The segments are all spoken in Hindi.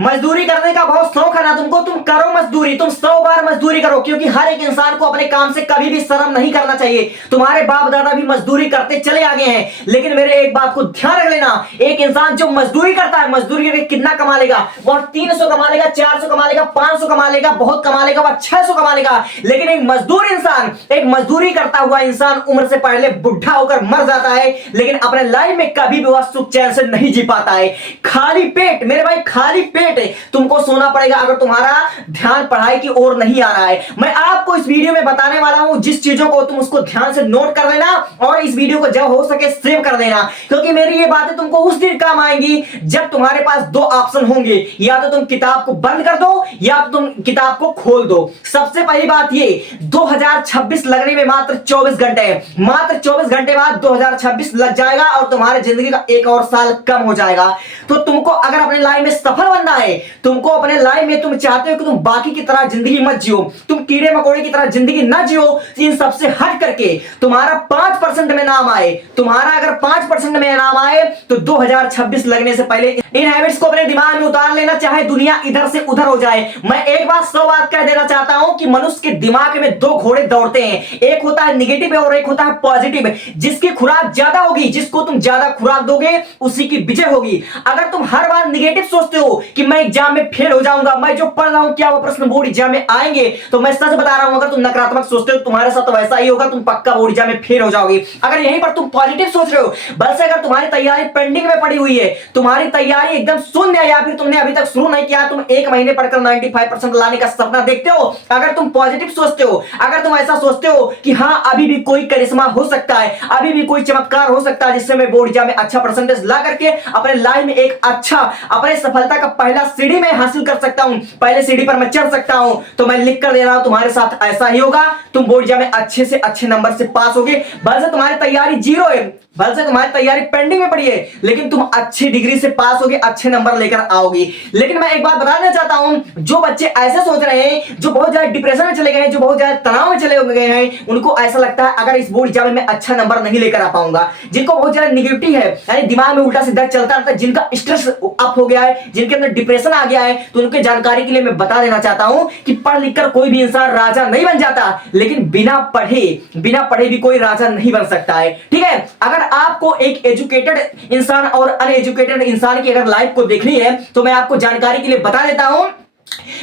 मजदूरी करने का बहुत शौक है ना तुमको, तुम करो मजदूरी, तुम 100 बार मजदूरी करो, क्योंकि हर एक इंसान को अपने काम से कभी भी शर्म नहीं करना चाहिए। तुम्हारे बाप दादा भी मजदूरी करते चले आ गए हैं, लेकिन मेरे एक बात को ध्यान रख लेना, एक इंसान जो मजदूरी करता है, मजदूरी करके कितना कमा लेगा, वह 300 कमा लेगा, 400 कमा लेगा, 500 कमा लेगा, बहुत कमा लेगा, वह 600 कमा लेगा। लेकिन एक मजदूर इंसान, एक मजदूरी करता हुआ इंसान उम्र से पहले बुढ़ा होकर मर जाता है, लेकिन अपने लाइफ में कभी भी वह सुख चैन से नहीं जी पाता है। खाली पेट मेरे भाई, खाली पेट तुमको सोना पड़ेगा अगर तुम्हारा ध्यान पढ़ाई की ओर नहीं आ रहा है। मैं आपको इस वीडियो में बताने वाला हूं, जिस चीजों को तुम उसको ध्यान से नोट कर लेना और इस वीडियो को जब हो सके सेव कर देना, क्योंकि मेरी ये बातें तुमको उस दिन काम आएंगी जब तुम्हारे पास दो ऑप्शन होंगे, या तो तुम किताब को बंद कर दो या तो तुम किताब को खोल दो। सबसे पहली बात ये, 2026 लगने में मात्र 24 घंटे है, मात्र 24 घंटे बाद 2026 लग जाएगा और तुम्हारे जिंदगी का एक और साल कम हो जाएगा। तो तुमको अगर अपने लाइफ में सफल बनना है, तुमको अपने लाइफ में तुम चाहते हो कि तुम बाकी की तरह जिंदगी मत जियो, तुम कीड़े मकोड़े की तरह जिंदगी ना जियो, इन सबसे हट करके तुम्हारा 5% में नाम आए, तुम्हारा अगर 5% में नाम आए तो 2026 लगने से पहले इन हैबिट्स को अपने दिमाग में उतार लेना, चाहे दुनिया इधर से उधर हो जाए। मैं एक बात 100 बात कह देना चाहता हूं कि मनुष्य के दिमाग में दो घोड़े दौड़ते हैं, एक होता है निगेटिव और एक होता है पॉजिटिव। जिसकी खुराक ज्यादा होगी, जिसको तुम ज्यादा खुराक दोगे, उसी की विजय होगी। अगर तुम हर बार निगेटिव सोचते हो कि मैं एग्जाम में फेल हो जाऊंगा, मैं जो पढ़ रहा हूं क्या वो प्रश्न बोर्ड एग्जाम में आएंगे, तो मैं सच बता रहा हूं, अगर तुम नकारात्मक सोचते हो तुम्हारे साथ तो वैसा ही होगा, तुम पक्का बोर्ड एग्जाम में फेल हो जाओगे। अगर यहीं पर तुम पॉजिटिव सोच रहे हो, बस अगर तुम्हारी तैयारी पेंडिंग में पड़ी हुई है, तुम्हारी तैयारी एकदम शून्य है, या फिर तुमने अभी तक शुरू नहीं किया, तुम 1 महीने पढ़कर 95% लाने का सपना देखते हो, अगर तुम पॉजिटिव सोचते हो, अगर तुम ऐसा सोचते हो कि हां अभी भी कोई करिश्मा हो सकता है, अभी भी कोई चमत्कार हो सकता है जिससे मैं बोर्ड एग्जाम में अच्छा परसेंटेज ला करके अपने लाइफ में एक अच्छा, अपने सफलता का पहला सीढ़ी में हासिल कर सकता हूं, पहले सीढ़ी पर मैं चढ़ सकता हूं, तो मैं लिख कर दे रहा हूं तुम्हारे साथ ऐसा ही होगा। तुम बोर्ड एग्जाम में अच्छे से अच्छे नंबर से पास होगे, भले से तुम्हारी तैयारी जीरो है, भले से तुम्हारी तैयारी पेंडिंग में पड़ी है, लेकिन तुम अच्छी डिग्री से पास होगे, अच्छे नंबर लेकर आओगे। लेकिन मैं एक बात बताना चाहता हूं, जो बच्चे ऐसे सोच रहे हैं, जो बहुत ज्यादा डिप्रेशन में चले गए हैं, जो बहुत ज्यादा तनाव में चले गए हैं, उनको ऐसा लगता है अगर इस बोर्ड एग्जाम में अच्छा नंबर नहीं लेकर आ पाऊंगा, जिनको बहुत ज्यादा निगेटिव है, यानी दिमाग में उल्टा सीधा चलता रहता है, जिनका स्ट्रेस अप हो गया है, जिनके अंदर डिप्रेशन आ गया है, तो उनके जानकारी के लिए मैं बता देना चाहता हूं कि पढ़ लिखकर कोई भी इंसान राजा नहीं बन जाता, लेकिन बिना पढ़े भी कोई राजा नहीं बन सकता है। ठीक है, अगर आपको एक एजुकेटेड इंसान और अनएजुकेटेड इंसान की अगर लाइफ को देखनी है, तो मैं आपको जानकारी के लिए बता देता हूं,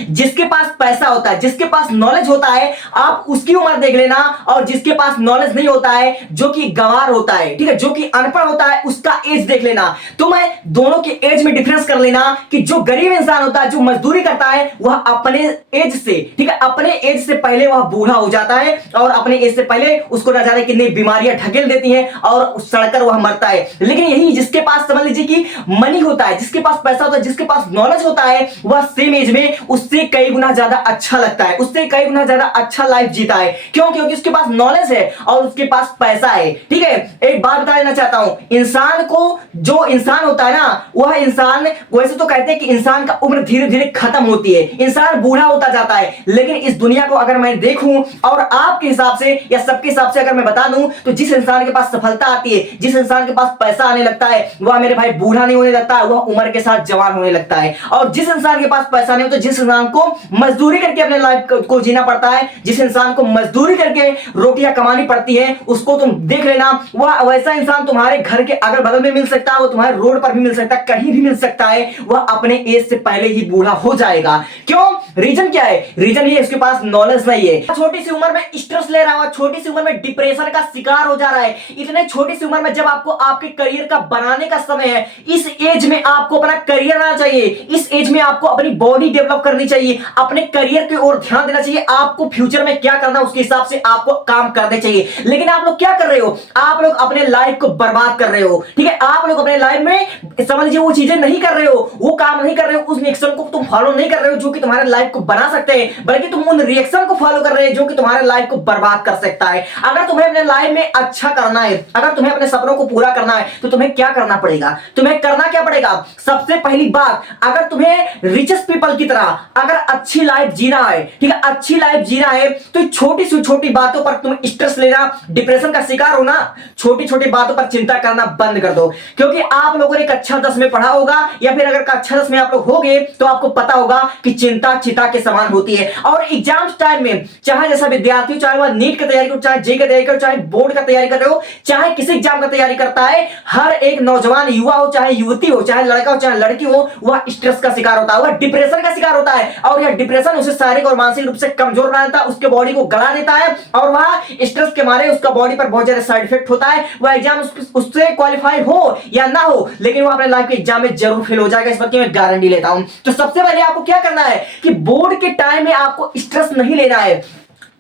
जिसके पास पैसा होता है, जिसके पास नॉलेज होता है, आप उसकी उम्र देख लेना, और जिसके पास नॉलेज नहीं होता है, जो कि गंवार होता है, ठीक है, जो कि अनपढ़ होता है, उसका एज देख लेना। तो मैं दोनों के एज में डिफरेंस कर लेना कि जो गरीब इंसान होता है, जो मजदूरी करता है, वह अपने एज से, ठीक है, अपने एज से पहले वह बूढ़ा हो जाता है, और अपने एज से पहले उसको न जाने कितनी बीमारियां ढकेल देती हैं और सड़कर वह मरता है। लेकिन यही जिसके पास समझ लीजिए कि मनी होता है, जिसके पास पैसा होता है, जिसके पास नॉलेज होता है, वह सेम एज में उससे कई गुना ज्यादा अच्छा लगता है, उससे कई गुना ज्यादा अच्छा लाइफ जीता है। क्यों? क्योंकि उसके पास नॉलेज है और उसके पास पैसा है। ठीक है, एक बात बता देना चाहता हूं, इंसान को, जो इंसान होता है ना, वह इंसान, वैसे तो कहते हैं कि इंसान का उम्र धीरे धीरे खत्म होती है, इंसान बूढ़ा होता जाता है, लेकिन इस दुनिया को अगर मैं देखूं और आपके हिसाब से या सबके हिसाब से अगर मैं बता दूं, तो जिस इंसान के पास सफलता आती है, जिस इंसान के पास पैसा आने लगता है, वह मेरे भाई बूढ़ा नहीं होने लगता, वह उम्र के साथ जवान होने लगता है। और जिस इंसान के पास पैसा नहीं होता, जिस इंसान को मजदूरी करके अपने लाइफ को जीना पड़ता है, जिस इंसान को मजदूरी करके रोटियां कमानी पड़ती है, उसको तुम देख लेना, वह वैसा इंसान तुम्हारे घर के अगल बगल में मिल सकता है, वो तुम्हारे रोड पर भी मिल सकता है, कहीं भी मिल सकता है, वह अपने एज से पहले ही बूढ़ा हो जाएगा। क्यों? रीजन क्या है? रीजन ये, उसके पास नॉलेज नहीं है, छोटी सी उम्र में स्ट्रेस ले रहा है, छोटी सी उम्र में डिप्रेशन का शिकार हो जा रहा है। इतने छोटी सी उम्र में जब आपको आपके करियर का बनाने का समय है, इस एज में आपको अपना करियर आना चाहिए, इस एज में आपको अपनी बॉडी डेवलप करनी चाहिए, अपने करियर की ओर ध्यान देना चाहिए, आपको फ्यूचर में क्या करना है उसके हिसाब से आपको काम करने चाहिए। लेकिन आप लोग क्या कर रहे हो? आप लोग अपने लाइफ को बर्बाद कर रहे हो। ठीक है, आप लोग अपने लाइफ में समझ लीजिए वो चीजें नहीं कर रहे हो, वो काम नहीं कर रहे हो, उस एक्शन को तुम फॉलो नहीं कर रहे हो जो कि तुम्हारे लाइफ लाइफ को बना सकते हैं, बल्कि तुम उन रिएक्शन को फॉलो कर रहे हैं जो कि तुम्हारे लाइफ को बर्बाद कर सकता है। अगर तुम्हें अपने लाइफ में अच्छा करना है, अगर तुम्हें अपने सपनों को पूरा करना है, तो तुम्हें क्या करना पड़ेगा? तुम्हें करना क्या पड़ेगा? सबसे पहली बात, अगर तुम्हें रिचेस्ट पीपल की तरह अगर अच्छी लाइफ जीना है, ठीक है, अच्छी लाइफ जीना है, तो छोटी से छोटी बातों पर तुम स्ट्रेस लेना, डिप्रेशन का शिकार होना, छोटी छोटी बातों पर चिंता करना बंद कर दो। क्योंकि आप लोगों ने कक्षा 10 में पढ़ा होगा, या फिर अगर कक्षा 10 में आप लोग होगे तो आपको पता होगा कि चिंता चिता के समान होती है। और एग्जाम टाइम में चाहे जैसा विद्यार्थी हो, चाहे वह नीट की तैयारी करो, चाहे जेईई की तैयारी करो, चाहे बोर्ड का तैयारी कर रहे हो, चाहे किसी एग्जाम का तैयारी करता है, हर एक नौजवान युवा हो, चाहे युवती हो, चाहे लड़का हो, चाहे लड़की हो, वह स्ट्रेस का शिकार होता है, वह डिप्रेशन का शिकार होता है। और यह डिप्रेशन उसे शारीरिक और मानसिक रूप से कमजोर बना देता है, उसके बॉडी को गला देता है, और वह स्ट्रेस के मारे उसका बॉडी पर बहुत ज्यादा साइड इफेक्ट होता है। वह एग्जाम उससे क्वालिफाई हो या ना हो, लेकिन वो अपने लाइफ के एग्जाम में जरूर फेल हो जाएगा, इस बात की मैं गारंटी लेता हूं। तो सबसे पहले आपको क्या करना है कि बोर्ड के टाइम में आपको स्ट्रेस नहीं लेना है।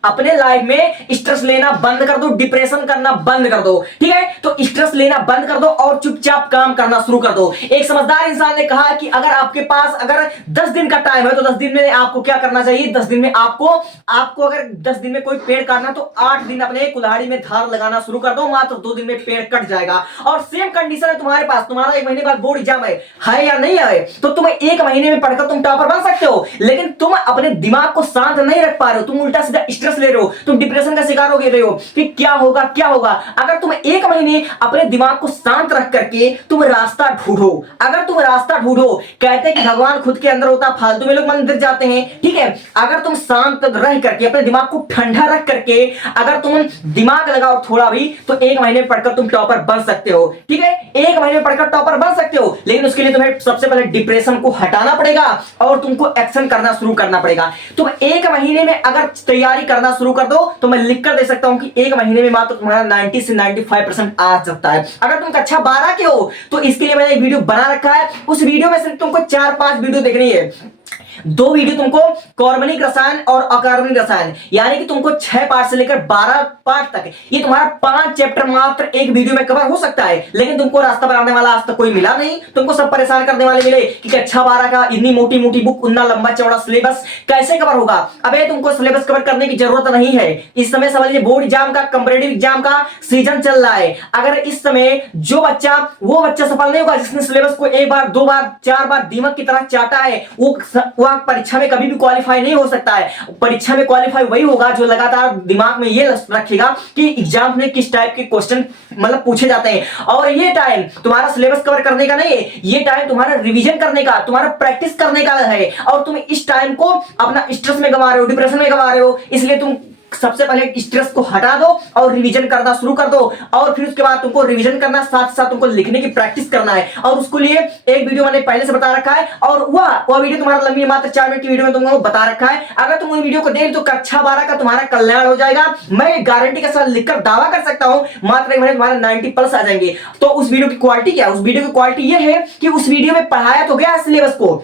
अपने लाइफ में स्ट्रेस लेना बंद कर दो, डिप्रेशन करना बंद कर दो, ठीक है। तो स्ट्रेस लेना बंद कर दो और चुपचाप काम करना शुरू कर दो। एक समझदार इंसान ने कहा कि अगर आपके पास अगर 10 दिन का टाइम है तो 10 दिन में आपको क्या करना चाहिए? 10 दिन में आपको अगर 10 दिन में कोई पेड़ काटना तो 8 दिन अपने कुल्हाड़ी में धार लगाना शुरू कर दो, मात्र 2 दिन में पेड़ कट जाएगा। और सेम कंडीशन है तुम्हारे पास, तुम्हारा 1 महीने बाद बोर्ड एग्जाम है या नहीं है, तो तुम 1 महीने में पढ़कर तुम टॉपर बन सकते हो, लेकिन तुम अपने दिमाग को शांत नहीं रख पा रहे हो, तुम उल्टा सीधा स्ट्रेस ले रहे हो, तुम डिप्रेशन का शिकार हो गए हो कि क्या होगा क्या होगा। अगर तुम 1 महीने अपने दिमाग को शांत रख करके तुम रास्ता ढूंढो, अगर तुम रास्ता ढूंढो, कहते हैं कि भगवान खुद के अंदर होता, फालतू में लोग मंदिर जाते हैं, ठीक है। अगर तुम शांत रह करके अपने दिमाग को ठंडा रख करके अगर तुम दिमाग लगाओ थोड़ा भी, तो 1 महीने में पढ़कर तुम टॉपर बन सकते हो, ठीक है। 1 महीने में पढ़कर टॉपर बन सकते हो, लेकिन उसके लिए तुम्हें सबसे पहले डिप्रेशन को हटाना पड़ेगा और तुमको एक्शन करना शुरू करना पड़ेगा। तुम 1 महीने में अगर तैयारी करना शुरू कर दो तो मैं लिख कर दे सकता हूं कि 1 महीने में मात्र तुम्हारा 90 से 95% आ सकता है। अगर तुम कक्षा 12 के हो तो इसके लिए मैंने एक वीडियो बना रखा है, उस वीडियो में सिर्फ तुमको 4-5 वीडियो देखनी है। 2 वीडियो तुमको कार्बनिक रसायन और अकार्बनिक रसायन, यानी कि तुमको 6 पार्ट से लेकर 12 पार्ट तक, ये तुम्हारा 5 चैप्टर मात्र एक वीडियो में कवर हो सकता है। लेकिन तुमको रास्ता बनाने वाला आज तक कोई मिला नहीं, तुमको सब परेशान करने वाले मिले कि कक्षा 12 का इतनी मोटी मोटी बुक, उतना लंबा चौड़ा सिलेबस कैसे कवर होगा। अबे तुमको सिलेबस कवर करने की जरूरत नहीं है। इस समय समझ लीजिए बोर्ड एग्जाम का, कंपटीटिव एग्जाम का सीजन चल रहा है। अगर इस समय वो बच्चा सफल नहीं होगा जिसने सिलेबस को 1 बार 2 बार 4 बार दीमक की तरह चाटा है, वो परीक्षा में कभी भी क्वालिफाई नहीं हो सकता है। परीक्षा में क्वालिफाई वही होगा जो लगातार दिमाग में ये रखेगा कि एग्जाम में किस टाइप के क्वेश्चन मतलब पूछे जाते हैं। और ये टाइम तुम्हारा सिलेबस कवर करने का नहीं है, ये टाइम तुम्हारा रिवीजन करने का, तुम्हारा प्रैक्टिस करने का है। और तुम इस टाइम को अपना स्ट्रेस में गंवा रहे हो, डिप्रेशन में गंवा रहे हो, इसलिए तुम सबसे पहले स्ट्रेस को हटा दो और रिवीजन करना शुरू कर दो। और फिर उसके बाद तुमको रिवीजन करना, साथ साथ तुमको लिखने की प्रैक्टिस करना है। और उसके लिए एक वीडियो मैंने पहले से बता रखा है, और वह वीडियो तुम्हारा लंबी है, मात्र 4 मिनट की वीडियो में तुमको बता रखा है। अगर तुम उस वीडियो को देख तो कक्षा 12 का तुम्हारा कल्याण हो जाएगा। मैं गारंटी के साथ लिखकर दावा कर सकता हूं, मात्र 1 महीने तुम्हारे 90+ आ जाएंगे। तो उस वीडियो की क्वालिटी क्या है? उस वीडियो की क्वालिटी यह है कि उस वीडियो में पढ़ाया तो गया सिलेबस को।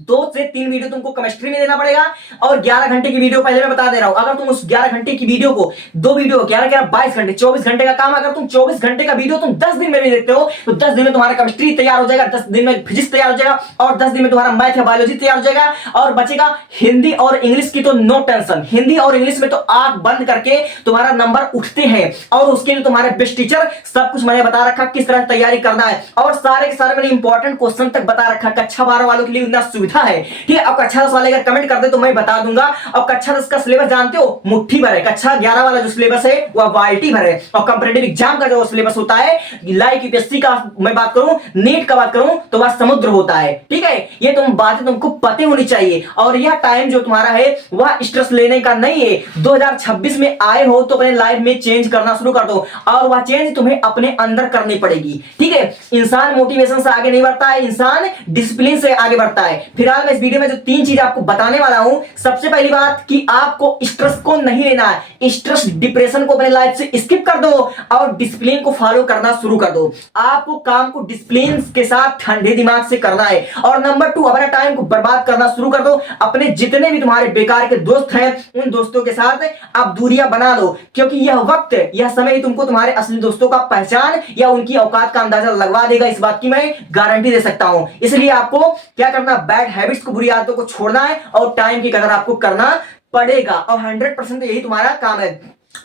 2 से 3 वीडियो तुमको केमिस्ट्री में देना पड़ेगा, और 11 घंटे की वीडियो पहले मैं बता दे रहा हूं। अगर तुम उस 11 घंटे की वीडियो को 2 वीडियो 11 22 घंटे 24 घंटे का काम, अगर तुम 24 घंटे का वीडियो तुम 10 दिन में भी देखते हो तो 10 दिन में तुम्हारा केमिस्ट्री तैयार हो जाएगा, 10 दिन में फिजिक्स तैयार हो जाएगा, और 10 दिन में तुम्हारा मैथ या बायोलॉजी तैयार हो जाएगा। और बचेगा हिंदी और इंग्लिश की, तो नो टेंशन। हिंदी और इंग्लिश में तो आंख बंद करके तुम्हारा नंबर उठते हैं, और उसके लिए तुम्हारे बेस्ट टीचर सब कुछ मैंने बता रखा किस तरह तैयारी करना है, और सारे के सारे मैंने इंपॉर्टेंट क्वेश्चन तक बता रखा। कक्षा 12 वालों के लिए इतना सुविधा है, ठीक है। अब कक्षा 10 वाले अगर कमेंट कर दे तो मैं बता दूंगा। अब कक्षा 10 का सिलेबस जानते हो, मुट्ठी भर है। कक्षा 11 वाला जो सिलेबस है वह बाल्टी भर है। और कंपटीटिव एग्जाम का जो सिलेबस होता है, लाइक यूपीएससी का मैं बात करूं, नीट का बात करूं, तो वह समुद्र होता है, ठीक है। ये तुम बातें तुमको पता होनी चाहिए। और यह टाइम जो तुम्हारा है वह स्ट्रेस लेने का नहीं है। 2026 में आए हो तो अपने लाइफ में चेंज करना शुरू कर दो, और वह चेंज तुम्हें अपने अंदर करनी पड़ेगी, ठीक है। इंसान मोटिवेशन से आगे नहीं बढ़ता है, इंसान डिसिप्लिन से आगे बढ़ता है। फिलहाल मैं इस वीडियो में जो 3 चीज आपको बताने वाला हूं, सबसे पहली बात कि आपको स्ट्रेस को नहीं लेना है। स्ट्रेस डिप्रेशन को अपने लाइफ से स्किप कर दो और डिसिप्लिन को फॉलो करना शुरू कर दो। आपको काम को डिसिप्लिन के साथ ठंडे दिमाग से करना है। और नंबर 2, अपने टाइम को बर्बाद करना शुरू कर दो। अपने जितने भी तुम्हारे बेकार के दोस्त हैं उन दोस्तों के साथ आप दूरियां बना लो, क्योंकि यह वक्त, यह समय ही तुमको तुम्हारे असली दोस्तों का पहचान या उनकी औकात का अंदाजा लगवा देगा। इस बात की मैं गारंटी दे सकता हूं। इसलिए आपको क्या करना, बैठ बैड हैबिट्स को, बुरी आदतों को छोड़ना है और टाइम की कदर आपको करना पड़ेगा और 100% यही तुम्हारा काम है।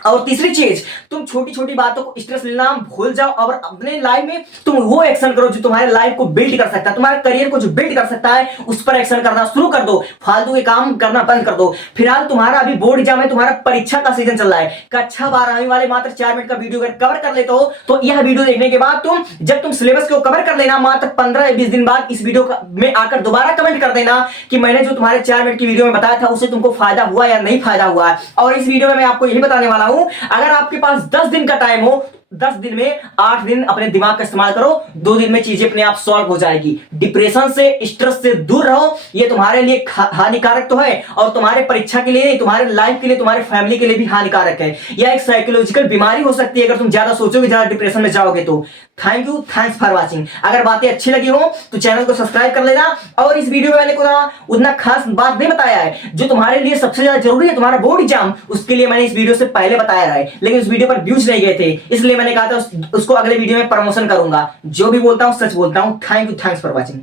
और तीसरी चीज, तुम छोटी छोटी बातों को स्ट्रेस लेना भूल जाओ और अपने लाइफ में तुम वो एक्शन करो जो तुम्हारे लाइफ को बिल्ड कर सकता है, तुम्हारे करियर को जो बिल्ड कर सकता है उस पर एक्शन करना शुरू कर दो, फालतू के काम करना बंद कर दो। फिलहाल तुम्हारा अभी बोर्ड एग्जाम है, तुम्हारा परीक्षा का सीजन चल रहा है, कक्षा 12वीं वाले मात्र 4 मिनट का वीडियो अगर कवर कर लेते हो तो यह वीडियो देखने के बाद जब तुम सिलेबस को कवर कर लेना, मात्र 15 या 20 दिन बाद इस वीडियो में आकर दोबारा कमेंट कर देना कि मैंने जो तुम्हारे 4 मिनट की वीडियो में बताया था उससे तुमको फायदा हुआ या नहीं फायदा हुआ। और इस वीडियो में मैं आपको यही बताने वाला हूं, अगर आपके पास 10 दिन का टाइम हो, 10 दिन में 8 दिन अपने दिमाग का इस्तेमाल करो, 2 दिन में चीजें अपने आप सॉल्व हो जाएगी। डिप्रेशन से, स्ट्रेस से दूर रहो, ये तुम्हारे लिए हानिकारक तो है और तुम्हारे परीक्षा के लिए, तुम्हारे लाइफ के लिए, तुम्हारे फैमिली के लिए भी हानिकारक है। यह एक साइकोलॉजिकल बीमारी हो सकती है अगर तुम ज्यादा सोचोगे, ज्यादा डिप्रेशन में जाओगे तो। Thank you, thanks for watching. अगर बातें अच्छी लगी हो तो चैनल को सब्सक्राइब कर लेना। और इस वीडियो में मैंने उतना खास बात नहीं बताया है, जो तुम्हारे लिए सबसे ज्यादा जरूरी है तुम्हारा बोर्ड एग्जाम, उसके लिए मैंने इस वीडियो से पहले बताया है, लेकिन उस वीडियो पर व्यूज नहीं गए थे, इसलिए मैंने कहा था उसको अगले वीडियो में प्रमोशन करूंगा। जो भी बोलता हूं सच बोलता हूं। Thank you, thanks for watching.